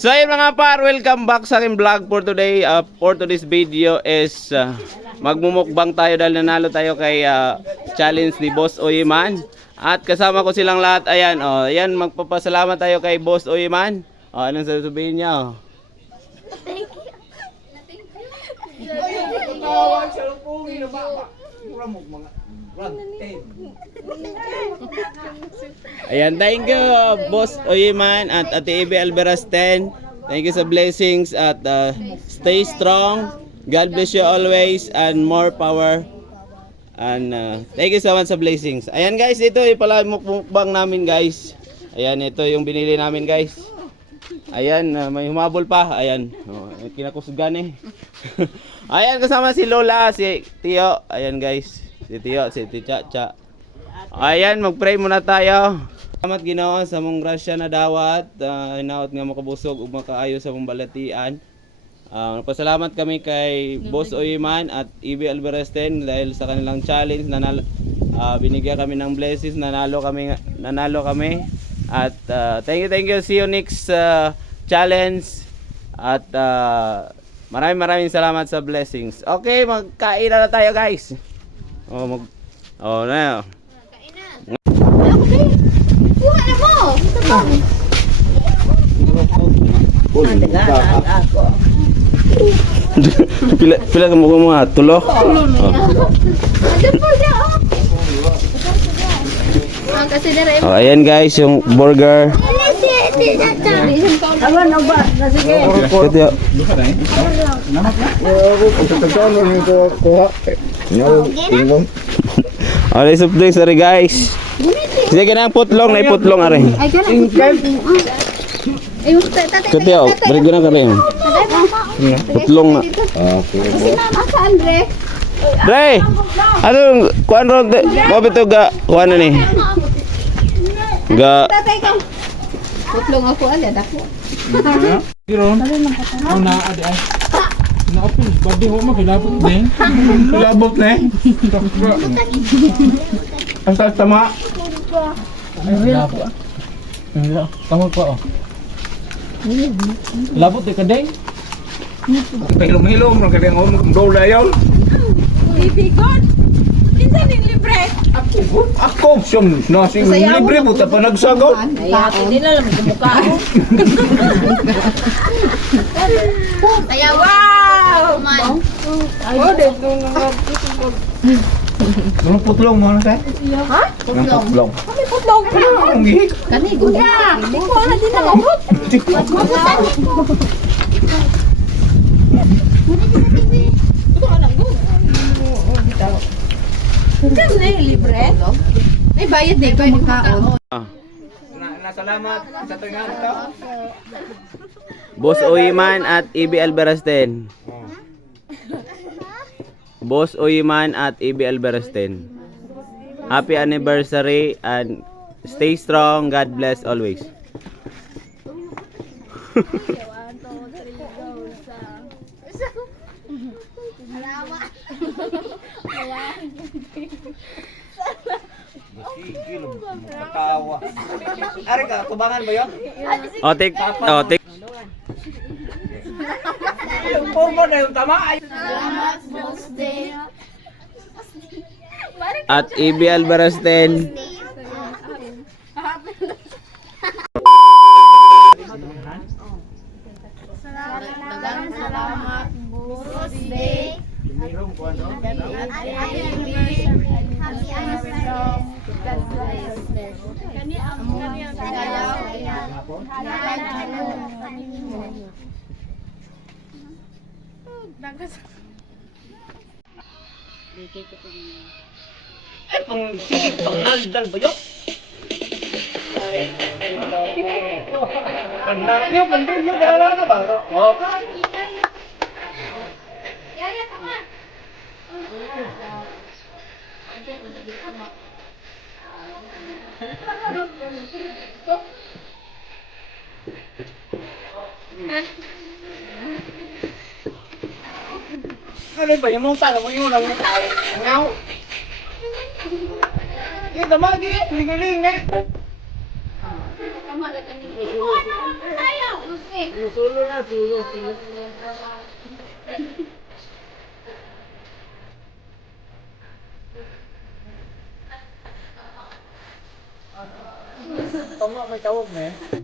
So ayun mga par, welcome back sa aking vlog for today. For today's video is magmumukbang tayo dahil nanalo tayo kay challenge ni Boss Oyeman. At kasama ko silang lahat. Ayan, ayan, magpapasalamat tayo kay Boss Oyeman. Anong sasabihin niya? Ayan, thank you Boss Oyeman at Ate Ivy Alvarez 10. Thank you sa blessings at stay strong. God bless you always and more power. And thank you so much sa blessings. Ayan guys, ito yung pala mukbang namin guys. Ayan, ito yung binili namin guys. Ayan, may humabol pa. Ayan, kinakusgan eh. Ayan, kasama si Lola, si Tio. Ayan guys, si Tio, si Chacha. Ayan, mag-pray muna tayo. Salamat Ginoo sa mong grasya na dawat. Hinaot nga makabusog ug makaayo sa mong balatian. Pasalamat kami kay Boss Oyeman at Ivy Alvarez 10 dahil sa kanilang challenge binigyan kami ng blessings, nanalo kami at thank you, see you next challenge at maraming salamat sa blessings. Okay, magkain na tayo guys. Na. Kuha na mo! Pila ka mo mga tulo? Ayan guys, yung burger. Alay soft drinks ari guys. Sige ka ng putlong, na iputlong ari. Katiyaw, balik ko na ka rin. Putlong na. Dre, anong kuhan ron? Mabit ito ga, kuhan na ni? Ga. Putlong ako alad ako. Kiron, na ade ay. Naapil, badi ho mo kilabot din. Kilabot na eh. Ang tama. Tama pa oh. Labot di ka din. Hilom-hilom ng kadang dola yun. Bibigon! Minsan yung libre! Ako, siyang nasing libre mo pa nagsagaw. Ayaw, hindi na lang kumukha ako. Ayaw, wow! Mga putlong mo na tayo? Ha? Putlong. Kami putlong! Ang gihik. Kani, guda! Hindi ko na din na mamut! Mamutan! Ito ka lang, go! Ikaw na yung libre? May bayad din ko magkaon. Nasalamat sa tingan ito. Boss Oyeman at Ivy Alvarez 10. Boss Oyeman at Ivy Alvarez 10. Happy anniversary and stay strong. God bless always. Matawa. Ari ka, tubangan ba yun? Otik. Yung pulmo na yung tama. At Ivy Alvarez 10. Salamat, birthday. Pangaldal ba yun? Pandangyo, pandangyo, kaya ka ba? Oo. Yaya, tama. Ano ba yung mga mo yung lang ngaw? Kita magi, lingaling eh. Sulo na, sulo. Tama, may tawag na eh.